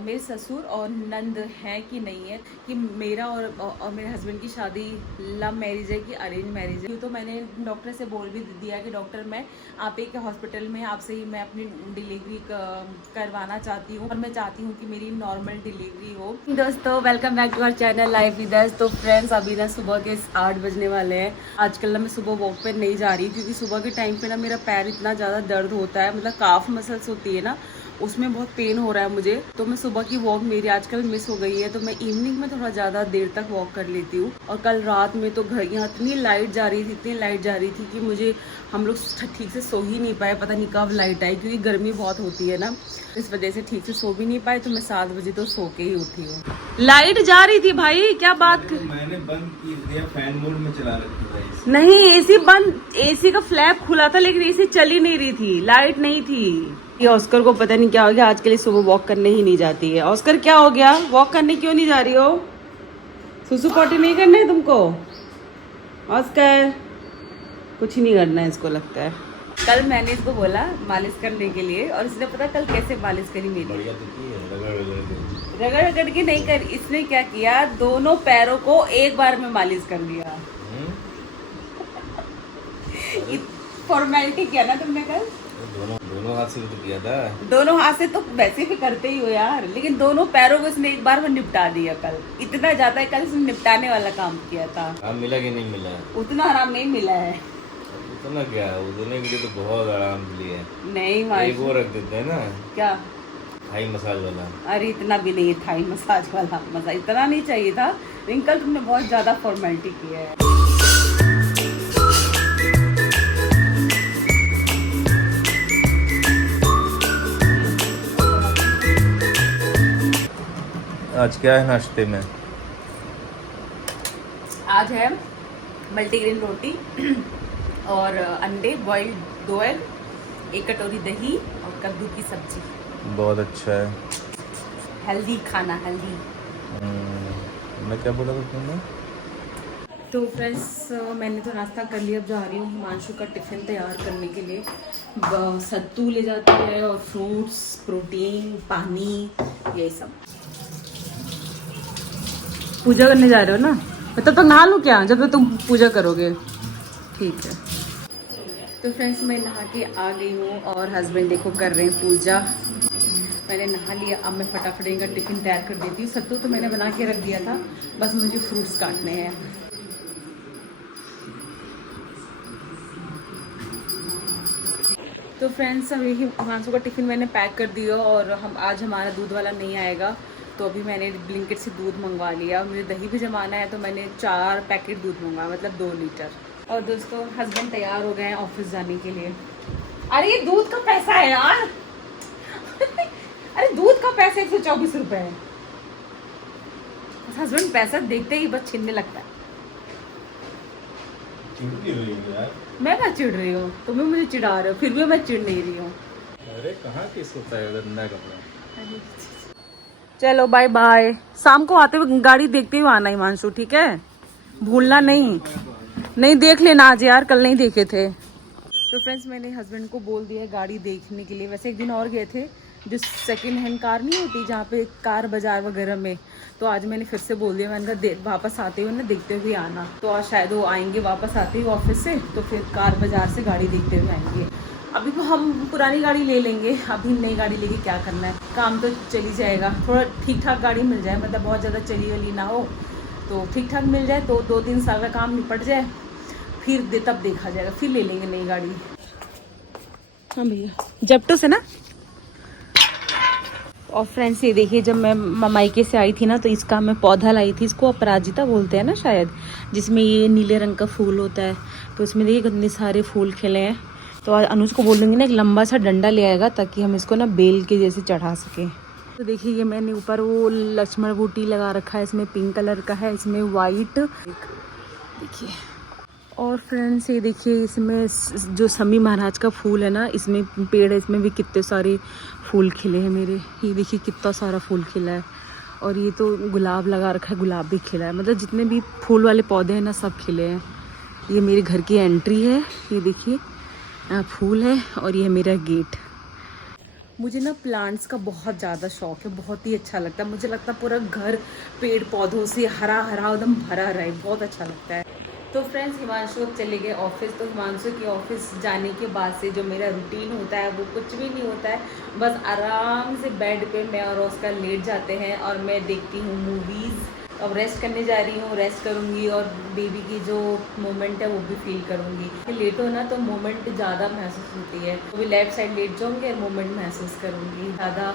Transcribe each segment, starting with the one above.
मेरे ससुर और नंद हैं कि नहीं है, कि मेरा और मेरे हस्बैंड की शादी लव मैरिज है कि अरेंज मैरिज है। तो मैंने डॉक्टर से बोल भी दिया कि डॉक्टर मैं आप ही के हॉस्पिटल में आपसे ही मैं अपनी डिलीवरी करवाना चाहती हूँ और मैं चाहती हूँ कि मेरी नॉर्मल डिलीवरी हो। दोस्तों welcome back to our channel life with us. तो फ्रेंड्स अभी ना सुबह के 8 बजने वाले हैं। आजकल ना मैं सुबह वॉक पे नहीं जा रही क्योंकि सुबह के टाइम पे ना मेरा पैर इतना ज़्यादा दर्द होता है, मतलब काफ मसल्स होती है ना, उसमें बहुत पेन हो रहा है मुझे। तो मैं सुबह की वॉक मेरी आजकल मिस हो गई है, तो मैं इवनिंग में थोड़ा ज़्यादा देर तक वॉक कर लेती हूँ। और कल रात में तो घर यहाँ इतनी लाइट जा रही थी कि मुझे हम लोग ठीक से सो ही नहीं पाए। पता नहीं कब लाइट आई, क्योंकि गर्मी बहुत होती है ना, इस वजह से ठीक से सो भी नहीं पाए। तो मैं 7 बजे तो सो के ही उठी हूँ। लाइट जा रही थी भाई, क्या बात मैंने बंद की दिया, फैन मोड में चला रखी थी। नहीं, एसी बंद, एसी का फ्लैप खुला था लेकिन एसी चल ही नहीं रही थी, लाइट नहीं थी। ये ऑस्कर को पता नहीं क्या हो गया, आज के लिए सुबह वॉक करने ही नहीं जाती है। ऑस्कर क्या हो गया, वॉक करने क्यों नहीं जा रही हो? सुसु पॉटी नहीं करना है तुमको? ऑस्कर कुछ नहीं करना है इसको, लगता है। कल मैंने इसको बोला मालिश करने के लिए और इसने पता कल कैसे मालिश करी मेरी। रगड़ रगड़ के नहीं कर, इसने क्या किया, दोनों पैरों को एक बार में मालिश कर दिया। फॉर्मेलिटी किया ना तुमने कल? दोनों हाथ से तो किया था। दोनों हाथ से तो वैसे भी करते ही हो यार, लेकिन दोनों पैरों को इसने एक बार में निपटा दिया कल। इतना ज्यादा कल इसने निपटाने वाला काम किया था। आराम मिला कि नहीं मिला? उतना आराम नहीं मिला है। उतना क्या, उतने के लिए तो बहुत आराम मिली है। नहीं एक वो रख देते हैं ना, क्या थाई मसाज वाला। अरे इतना भी नहीं है थाई मसाज वाला, मजा इतना नहीं चाहिए था, लेकिन कल तुमने बहुत ज्यादा फॉर्मेलिटी की है। आज क्या है नाश्ते में? आज है मल्टीग्रेन रोटी और अंडे बॉइल्ड 2 एग, 1 कटोरी दही और कद्दू की सब्जी। बहुत अच्छा है, हेल्दी खाना, हेल्दी। मैं क्या बोला था तुमने? तो फ्रेंड्स मैंने तो नाश्ता कर लिया, अब जा रही हूँ हिमांशु का टिफ़िन तैयार करने के लिए। सत्तू ले जाती है और फ्रूट्स, प्रोटीन, पानी, यही सब। पूजा करने जा रहे हो ना? मतलब तो नहा लूँ क्या जब तक तुम पूजा करोगे? ठीक है। तो फ्रेंड्स मैं नहा के आ गई हूँ और हस्बैंड देखो कर रहे हैं पूजा। मैंने नहा लिया, अब मैं फटाफट इनका टिफ़िन तैयार कर देती हूँ। सत्तू तो मैंने बना के रख दिया था, बस मुझे फ्रूट्स काटने हैं। तो फ्रेंड्स अब यही हिमांशु का टिफ़िन मैंने पैक कर दिया और आज हमारा दूध वाला नहीं आएगा, तो अभी मैंने ब्लिंकिट से दूध मंगवा लिया। मुझे दही भी जमाना है तो मैंने 4 पैकेट दूध मंगवाया, मतलब 2 लीटर। और दोस्तों हस्बैंड तैयार हो गए हैं ऑफिस जाने के लिए। अरे ये दूध का पैसा है यार अरे दूध का पैसा 124 रुपए है। हस्बैंड पैसा देखते ही बस छीनने लगता है। यार मैं क्या चिढ़ रही हूँ, तुम्हें मुझे चिढ़ा रहे हो, फिर भी मैं चिढ़ नहीं रही हूँ। अरे कहाँ किस होता है उधर नया कपड़ा। चलो बाय बाय। शाम को आते हुए गाड़ी देखते हुए आना हिमांशु, ठीक है? भूलना नहीं। नहीं देख लेना आज यार, कल नहीं देखे थे। तो फ्रेंड्स मैंने हस्बैंड को बोल दिया गाड़ी देखने के लिए। वैसे एक दिन और गए थे, जो सेकंड हैंड कार नहीं होती जहाँ पे कार बाजार वगैरह में, तो आज मैंने फिर से बोल दिया, मैंने कहा वापस आते हुए ना देखते हुए आना। तो आज शायद वो आएंगे वापस आते हुए ऑफिस से, तो फिर कार बाजार से गाड़ी देखते हुए आएंगे। अभी तो हम पुरानी गाड़ी ले लेंगे, अभी नई गाड़ी लेके क्या करना है, काम तो चली जाएगा। थोड़ा ठीक ठाक गाड़ी मिल जाए, मतलब बहुत ज़्यादा चली वली ना हो, तो ठीक ठाक मिल जाए तो 2-3 साल का काम निपट जाए, फिर तब देखा जाएगा, फिर ले लेंगे नई गाड़ी। हाँ भैया जेप्टो से ना। और फ्रेंड्स ये देखिए, जब मैं मायके से आई थी ना तो इसका मैं पौधा लाई थी, इसको अपराजिता बोलते हैं ना शायद, जिसमें ये नीले रंग का फूल होता है। तो इसमें देखिए कितने सारे फूल खिले हैं। तो आज अनुज को बोलूँगी ना एक लंबा सा डंडा ले आएगा ताकि हम इसको ना बेल के जैसे चढ़ा सकें। तो देखिए ये मैंने ऊपर वो लक्ष्मण बूटी लगा रखा है, इसमें पिंक कलर का है, इसमें वाइट देखिए। और फ्रेंड्स ये देखिए इसमें जो समी महाराज का फूल है ना, इसमें पेड़ है, इसमें भी कितने सारे फूल खिले हैं मेरे। ये देखिए कितना सारा फूल खिला है। और ये तो गुलाब लगा रखा है, गुलाब भी खिला है, मतलब जितने भी फूल वाले पौधे हैं ना सब खिले हैं। ये मेरे घर की एंट्री है, ये देखिए फूल है और ये है मेरा गेट। मुझे ना प्लांट्स का बहुत ज़्यादा शौक है, बहुत ही अच्छा लगता है। मुझे लगता है पूरा घर पेड़ पौधों से हरा हरा एकदम भरा रहे, बहुत अच्छा लगता है। तो फ्रेंड्स, हिमांशु अब चले गए ऑफिस। तो हिमांशु के ऑफिस जाने के बाद से जो मेरा रूटीन होता है वो कुछ भी नहीं होता है। बस आराम से बेड पे मैं और ऑस्कर लेट जाते हैं और मैं देखती हूँ मूवीज़। अब रेस्ट करने जा रही हूँ, रेस्ट करूँगी और बेबी की जो मोमेंट है वो भी फील करूँगी। लेट हो ना तो मोमेंट ज़्यादा महसूस होती है, तो भी लेफ्ट साइड लेट जाऊँगी और मोमेंट महसूस करूँगी। ज़्यादा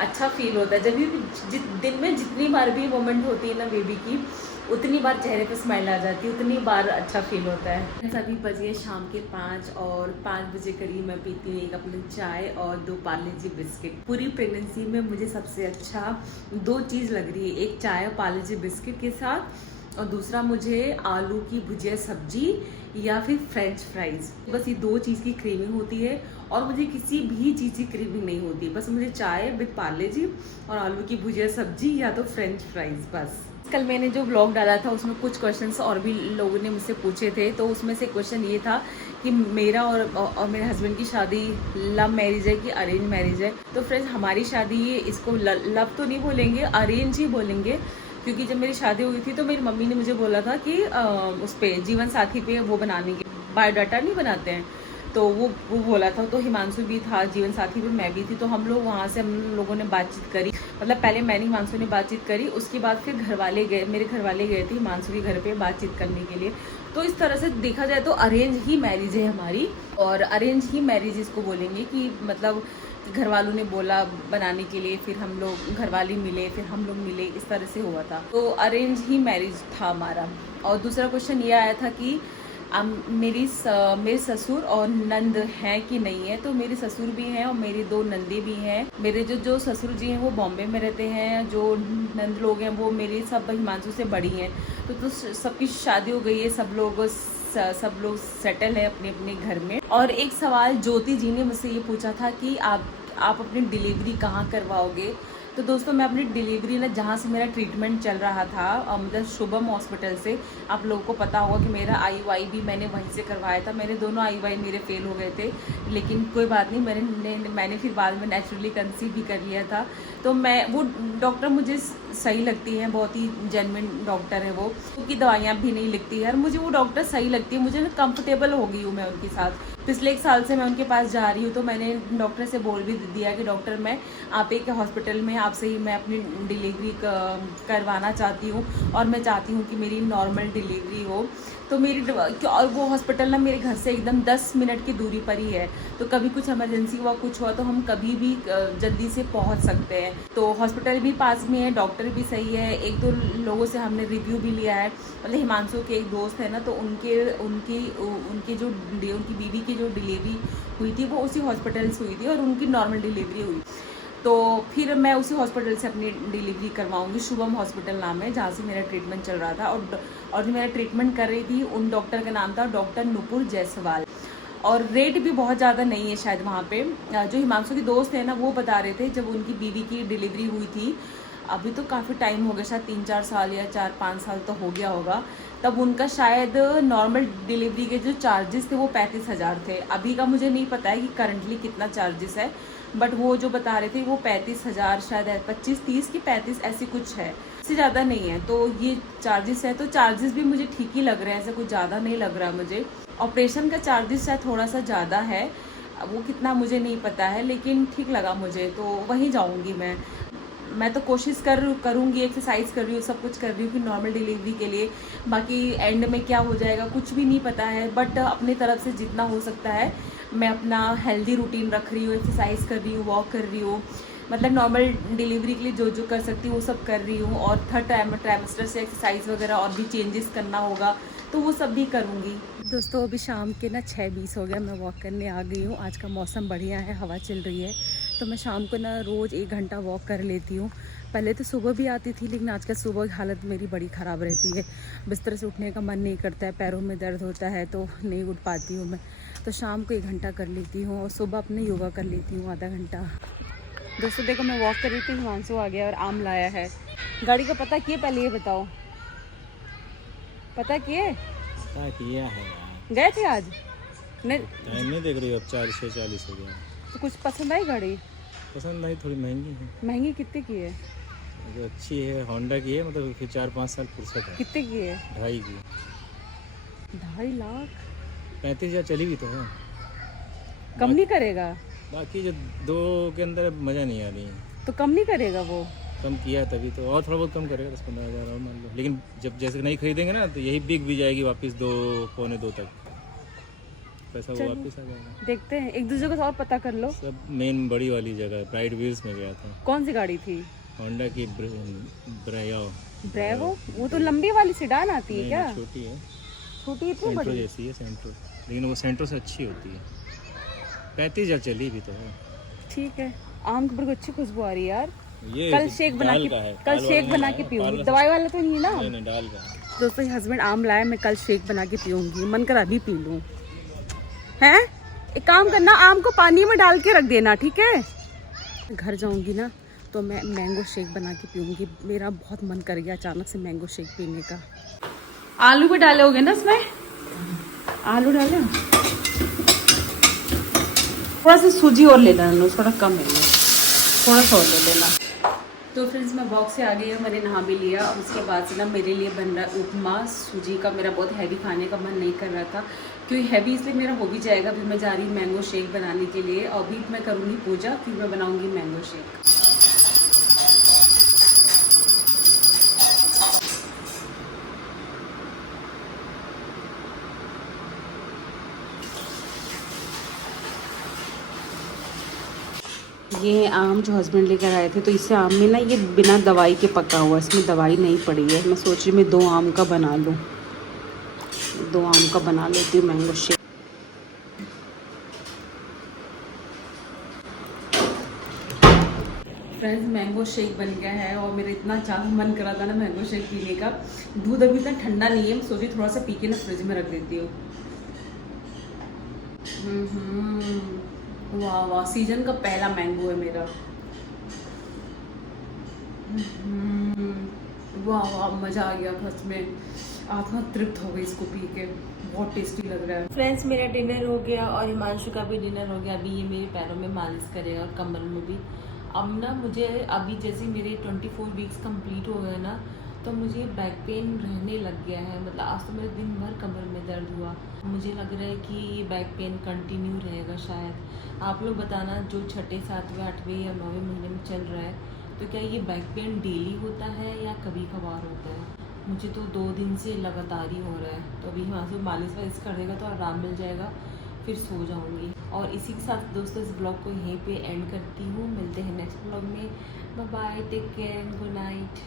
अच्छा फील होता है जब भी दिन में जितनी बार भी मोमेंट होती है ना बेबी की, उतनी बार चेहरे पे स्माइल आ जाती है, उतनी बार अच्छा फील होता है। सभी बजे शाम के 5 और 5 बजे करीब मैं पीती हूँ एक अपनी चाय और 2 पार्ले जी बिस्किट। पूरी प्रेगनेंसी में मुझे सबसे अच्छा 2 चीज़ लग रही है, एक चाय और पार्ले जी बिस्किट के साथ, और दूसरा मुझे आलू की भुजिया सब्जी या फिर फ्रेंच फ्राइज। बस ये 2 चीज़ की क्रेविंग होती है और मुझे किसी भी चीज़ की क्रेविंग नहीं होती। बस मुझे चाय विद पार्ले जी और आलू की भुजिया सब्जी या तो फ्रेंच फ्राइज बस। कल मैंने जो व्लॉग डाला था उसमें कुछ क्वेश्चंस और भी लोगों ने मुझसे पूछे थे। तो उसमें से क्वेश्चन ये था कि मेरा और मेरे हस्बैंड की शादी लव मैरिज है कि अरेंज मैरिज है। तो फ्रेंड्स, हमारी शादी इसको लव तो नहीं बोलेंगे, अरेंज ही बोलेंगे। क्योंकि जब मेरी शादी हुई थी तो मेरी मम्मी ने मुझे बोला था कि उस पर जीवन साथी पे वो बनाने के बायोडाटा नहीं बनाते हैं, तो वो बोला था। तो हिमांशु भी था जीवन साथी पे, मैं भी थी। तो हम लोग वहाँ से हम लोगों ने बातचीत करी, मतलब पहले मैंने हिमांशु ने बातचीत करी, उसके बाद फिर घर वाले गए, मेरे घर वाले गए थे हिमांशु के घर पे बातचीत करने के लिए। तो इस तरह से देखा जाए तो अरेंज ही मैरिज है हमारी, और अरेंज ही मैरिज इसको बोलेंगे कि मतलब घर वालों ने बोला बनाने के लिए, फिर हम लोग घर वाले मिले, फिर हम लोग मिले, इस तरह से हुआ था। तो अरेंज ही मैरिज था हमारा। और दूसरा क्वेश्चन ये आया था कि मेरे ससुर और नंद हैं कि नहीं है। तो मेरे ससुर भी हैं और मेरी 2 नंदे भी हैं। मेरे जो ससुर जी हैं वो बॉम्बे में रहते हैं, जो नंद लोग हैं वो मेरे सब हिमांशु से बड़ी हैं। तो सबकी शादी हो गई है, सब लोग सेटल है अपने अपने घर में। और एक सवाल ज्योति जी ने मुझसे ये पूछा था कि आप अपनी डिलीवरी कहाँ करवाओगे। तो दोस्तों, मैं अपनी डिलीवरी ना जहाँ से मेरा ट्रीटमेंट चल रहा था, मतलब शुभम हॉस्पिटल से, आप लोगों को पता होगा कि मेरा IUI भी मैंने वहीं से करवाया था। मेरे दोनों IUI मेरे फेल हो गए थे, लेकिन कोई बात नहीं, मैंने फिर बाद में नेचुरली कंसीव भी कर लिया था। तो वो डॉक्टर मुझे सही लगती हैं, बहुत ही जेन्युइन डॉक्टर है वो, क्योंकि दवाइयाँ भी नहीं लिखती है। और मुझे वो डॉक्टर सही लगती है, मुझे कंफर्टेबल हो गई हूँ मैं उनके साथ। पिछले 1 साल से मैं उनके पास जा रही हूँ। तो मैंने डॉक्टर से बोल भी दिया कि डॉक्टर, मैं आप एक हॉस्पिटल में आपसे ही मैं अपनी डिलीवरी करवाना चाहती हूँ, और मैं चाहती हूँ कि मेरी नॉर्मल डिलीवरी हो। तो और वो हॉस्पिटल ना मेरे घर से एकदम 10 मिनट की दूरी पर ही है। तो कभी कुछ इमरजेंसी हुआ, कुछ हुआ, तो हम कभी भी जल्दी से पहुँच सकते हैं। तो हॉस्पिटल भी पास में है, डॉक्टर भी सही है। 1-2 लोगों से हमने रिव्यू भी लिया है, मतलब हिमांशु के एक दोस्त है ना, तो उनकी बीवी की जो डिलीवरी हुई थी वो उसी हॉस्पिटल से हुई थी, और उनकी नॉर्मल डिलीवरी हुई। तो फिर मैं उसी हॉस्पिटल से अपनी डिलीवरी करवाऊंगी। शुभम हॉस्पिटल नाम है जहाँ से मेरा ट्रीटमेंट चल रहा था, और जो मेरा ट्रीटमेंट कर रही थी उन डॉक्टर का नाम था डॉक्टर नुपुर जायसवाल। और रेट भी बहुत ज़्यादा नहीं है शायद वहाँ पे। जो हिमांशु के दोस्त हैं ना, वो बता रहे थे जब उनकी बीवी की डिलीवरी हुई थी, अभी तो काफ़ी टाइम हो गया, शायद 3-4 साल या 4-5 साल तो हो गया होगा, तब उनका शायद नॉर्मल डिलीवरी के जो चार्जेस थे वो 35,000 थे। अभी का मुझे नहीं पता है कि करंटली कितना चार्जेस है, बट वो जो बता रहे थे वो 35,000 शायद है, 25-30 की 35 ऐसी कुछ है, इससे ज़्यादा नहीं है। तो ये चार्जेस है, तो चार्जेस भी मुझे ठीक ही लग रहे हैं, ऐसा कुछ ज़्यादा नहीं लग रहा मुझे। ऑपरेशन का चार्जेस शायद थोड़ा सा ज़्यादा है, वो कितना मुझे नहीं पता है, लेकिन ठीक लगा मुझे, तो वहीं जाऊँगी मैं तो कोशिश करूँगी, एक्सरसाइज कर रही हूँ, सब कुछ कर रही हूँ कि नॉर्मल डिलीवरी के लिए। बाकी एंड में क्या हो जाएगा कुछ भी नहीं पता है, बट अपनी तरफ से जितना हो सकता है मैं अपना हेल्दी रूटीन रख रही हूँ, एक्सरसाइज कर रही हूँ, वॉक कर रही हूँ, मतलब नॉर्मल डिलीवरी के लिए जो कर सकती हूँ वो सब कर रही हूँ। और 3rd ट्राइमेस्टर से एक्सरसाइज वगैरह और भी चेंजेस करना होगा तो वो सब भी करूँगी। दोस्तों, अभी शाम के ना 6:20 हो गया, मैं वॉक करने आ गई हूँ। आज का मौसम बढ़िया है, हवा चल रही है, तो मैं शाम को ना रोज़ 1 घंटा वॉक कर लेती हूँ। पहले तो सुबह भी आती थी, लेकिन आजकल सुबह की हालत मेरी बड़ी ख़राब रहती है, बिस्तर से उठने का मन नहीं करता है, पैरों में दर्द होता है, तो नहीं उठ पाती हूँ मैं। तो शाम को 1 घंटा कर लेती हूँ, और सुबह अपने योगा कर लेती हूँ आधा घंटा। दोस्तों देखो, मैं वॉक कर रही थी, हिमांशु आ गया और आम लाया है। गाड़ी का पता किए, पहले ये बताओ, पता किए? किया है, गए थे आज? नहीं देख रही हो, अब 4:40 हो गया। तो कुछ पसंद आई गाड़ी? पसंद आई, थोड़ी महंगी है। महंगी कितने की है? जो अच्छी है होंडा की है, मतलब फिर 4-5 साल फुर्सत है। कितने की है? 2.5 की। 2.5 लाख? 35,000 चली भी तो है। कम नहीं करेगा? बाकी जो दो के अंदर मज़ा नहीं आ रही है। तो कम नहीं करेगा वो? कम किया तभी तो, और थोड़ा बहुत कम करेगा, 10-15 हज़ार और मान लो। लेकिन जब जैसे नहीं खरीदेंगे ना तो यही बिक भी जाएगी वापस 2 पौने 2 तक, पैसा वो चलो। वापस आ जाएगा। देखते हैं, एक दूसरे को और पता कर लो। सब मेन बड़ी वाली जगह प्राइड व्हील्स में गया था। कौन सी गाड़ी थी? होंडा की ब्रेयो। ब्रेवो? वो तो लंबी वाली सिडान आती है क्या? छोटी है, छोटी इतनी सेंट्रो बड़ी? जैसी है सेंट्रो, लेकिन वो सेंट्रो से अच्छी होती है। 35,000 चली भी तो है। ठीक है। आम के ऊपर को अच्छी खुशबू आ रही है यार। ये कल शेक बना डाल के, का है, कल पाल शेक वाला बना नहीं के है, पीऊंगी। पाल दवाई वाला तो नहीं है ना? नहीं डाल का है। दोस्तों हस्बैंड आम लाया, मैं कल शेक बना के पीऊंगी, मन कर अभी पी लूं। हैं? एक काम करना, आम को पानी में डाल के रख देना, ठीक है? घर जाऊंगी ना तो मैं मैंगो शेक बना के पीऊंगी। मेरा बहुत मन कर गया अचानक से मैंगो शेक पीने का। आलू भी डाले होगे ना इसमें? आलू डाले, थोड़ा सा सूजी और ले लेना, थोड़ा कम है ये, थोड़ा सा और ले लेना। तो फ्रेंड्स मैं वॉक से आ गई हूँ, मैंने नहा भी लिया। अब उसके बाद से ना मेरे लिए बन रहा है उपमा सूजी का। मेरा बहुत हैवी खाने का मन नहीं कर रहा था, क्योंकि हैवी इसलिए मेरा हो भी जाएगा। फिर मैं जा रही हूँ मैंगो शेक बनाने के लिए, और अभी मैं करूँगी पूजा, फिर मैं बनाऊँगी मैंगो शेक। ये आम जो हस्बैंड लेकर आए थे, तो इससे आम में ना ये बिना दवाई के पका हुआ, इसमें दवाई नहीं पड़ी है। मैं सोच रही मैं 2 आम का बना लूँ, 2 आम का बना लेती हूँ mango shake. Friends mango shake बन गया है, और मेरा इतना ज़्यादा मन करा था ना मैंगो शेक पीने का। दूध अभी इतना ठंडा नहीं है, मैं सोची थोड़ा सा पी के ना फ्रिज में रख देती हूँ। वाह वाह, सीजन का पहला मैंगो है मेरा। वाह वाह, मज़ा आ गया, सच में आत्मा तृप्त हो गई इसको पी के, बहुत टेस्टी लग रहा है। फ्रेंड्स मेरा डिनर हो गया और हिमांशु का भी डिनर हो गया। अभी ये मेरे पैरों में मालिश करेगा और कमर में भी। अब ना मुझे अभी जैसे मेरे 24 वीक्स कंप्लीट हो गए ना, तो मुझे बैक पेन रहने लग गया है। मतलब आज तो मेरे दिन भर कमर में दर्द हुआ। मुझे लग रहा है कि ये बैक पेन कंटिन्यू रहेगा शायद। आप लोग बताना जो 6, 7, 8वें या 9वें महीने में चल रहा है, तो क्या ये बैक पेन डेली होता है या कभी कभार होता है? मुझे तो 2 दिन से लगातार ही हो रहा है। तो अभी वहाँ से मालिश वालिश कर देगा तो आराम मिल जाएगा, फिर सो जाऊँगी। और इसी के साथ दोस्तों इस ब्लॉग को यहीं पे एंड करती हूँ। मिलते हैं नेक्स्ट ब्लॉग में। Bye bye, take care, good night.